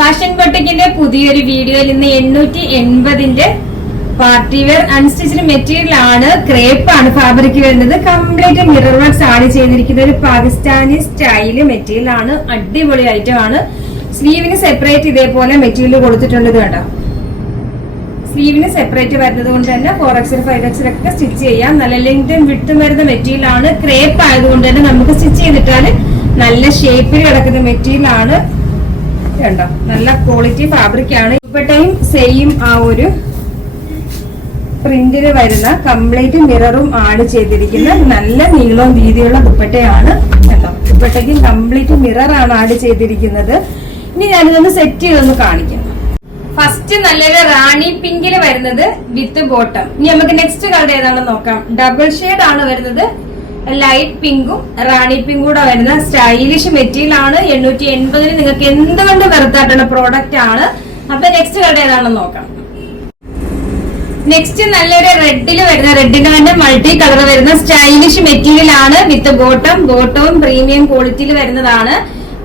Fashion ബൊട്ടിക്കിന്റെ പുതിയൊരു വീഡിയോയിൽ ഇന്ന് 880 പാർട്ടി വെയർ അൺസ്റ്റിച്ച്ഡ് മെറ്റീരിയൽ ആണ്. ക്രേപ്പ് ആണ് ഫാബ്രിക് വരുന്നത്. കംപ്ലീറ്റ് മിറർ വർക്ക്സ് ആണ് ചെയ്തിരിക്കുന്നത്. ഒരു പാകിസ്ഥാനി സ്റ്റൈല് മെറ്റീരിയൽ ആണ്. അടിപൊളി ഐറ്റം ആണ്. സ്ലീവിന് സെപ്പറേറ്റ് ഇതേപോലെ മെറ്റീരിയൽ കൊടുത്തിട്ടുണ്ട്. കേട്ടോ, സ്ലീവിന് സെപ്പറേറ്റ് വരുന്നത് കൊണ്ട് തന്നെ 4XL 5XL ഒക്കെ സ്റ്റിച്ച് ചെയ്യാം. നല്ല ലെങ്തും വിട്ടും വരുന്ന മെറ്റീരിയൽ ആണ്. ക്രേപ്പ് ആയതുകൊണ്ട് തന്നെ നമുക്ക് സ്റ്റിച്ച് ചെയ്തിട്ടാല് നല്ല ഷേപ്പിൽ കിടക്കുന്ന മെറ്റീരിയൽ ആണ്. കണ്ടോ, നല്ല ക്വാളിറ്റി ഫാബ്രിക് ആണ്. ദുപ്പട്ടയും സെയിം ആ ഒരു പ്രിന്റില് വരുന്ന കംപ്ലീറ്റ് മിററും ആണ് ചെയ്തിരിക്കുന്നത്. നല്ല നീളവും വീതിയുള്ള ദുപ്പട്ടയാണ്. കണ്ടോ, ദുപ്പട്ടയ്ക്ക് കംപ്ലീറ്റ് മിറർ ആണ് ആഡ് ചെയ്തിരിക്കുന്നത്. ഇനി ഞാനിതൊന്ന് സെറ്റ് ചെയ്തൊന്ന് കാണിക്കാം. ഫസ്റ്റ് നല്ലൊരു റാണി പിങ്കില് വരുന്നത് വിത്ത് ബോട്ടം. ഇനി നമുക്ക് നെക്സ്റ്റ് കളർ ഏതാണെന്ന് നോക്കാം. ഡബിൾ ഷെയ്ഡ് ആണ് വരുന്നത്. ലൈറ്റ് പിങ്കും റാണി പിങ്കും കൂടെ വരുന്ന സ്റ്റൈലിഷ് മെറ്റീരിയൽ ആണ്. 880 നിങ്ങൾക്ക് എന്തുകൊണ്ട് വെറുതായിട്ടുള്ള പ്രോഡക്റ്റ് ആണ്. അപ്പൊ നെക്സ്റ്റ് കളർ ഏതാണെന്ന് നോക്കാം. നെക്സ്റ്റ് നല്ലൊരു റെഡില് വരുന്ന, റെഡിന്റെ തന്നെ മൾട്ടി കളർ വരുന്ന സ്റ്റൈലിഷ് മെറ്റീരിയൽ ആണ്. വിത്ത് ബോട്ടവും പ്രീമിയം ക്വാളിറ്റിയിൽ വരുന്നതാണ്.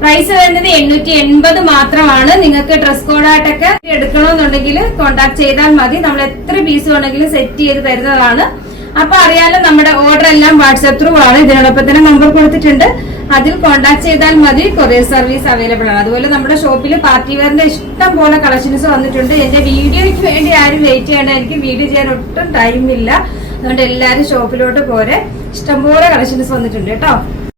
പ്രൈസ് വരുന്നത് 880 മാത്രമാണ്. നിങ്ങൾക്ക് ഡ്രസ് കോഡായിട്ടൊക്കെ എടുക്കണമെന്നുണ്ടെങ്കിൽ കോൺടാക്ട് ചെയ്താൽ മതി. നമ്മൾ എത്ര പീസ് വേണമെങ്കിലും സെറ്റ് ചെയ്ത് തരുന്നതാണ്. അപ്പൊ അറിയാലോ, നമ്മുടെ ഓർഡർ എല്ലാം വാട്സ്ആപ്പ് ത്രൂ ആണ്. ഇതിനോടൊപ്പം തന്നെ നമ്പർ കൊടുത്തിട്ടുണ്ട്. അതിൽ കോൺടാക്ട് ചെയ്താൽ മതി. കൊറിയർ സർവീസ് അവൈലബിൾ ആണ്. അതുപോലെ നമ്മുടെ ഷോപ്പിൽ പാർട്ടി വെയറിന്റെ ഇഷ്ടം പോലെ കളക്ഷൻസ് വന്നിട്ടുണ്ട്. എന്റെ വീഡിയോയ്ക്ക് വേണ്ടി ആരും വെയിറ്റ് ചെയ്യേണ്ട. എനിക്ക് വീഡിയോ ചെയ്യാൻ ഒട്ടും ടൈം ഇല്ല. അതുകൊണ്ട് എല്ലാരും ഷോപ്പിലോട്ട് പോരെ. ഇഷ്ടംപോലെ കളക്ഷൻസ് വന്നിട്ടുണ്ട് കേട്ടോ.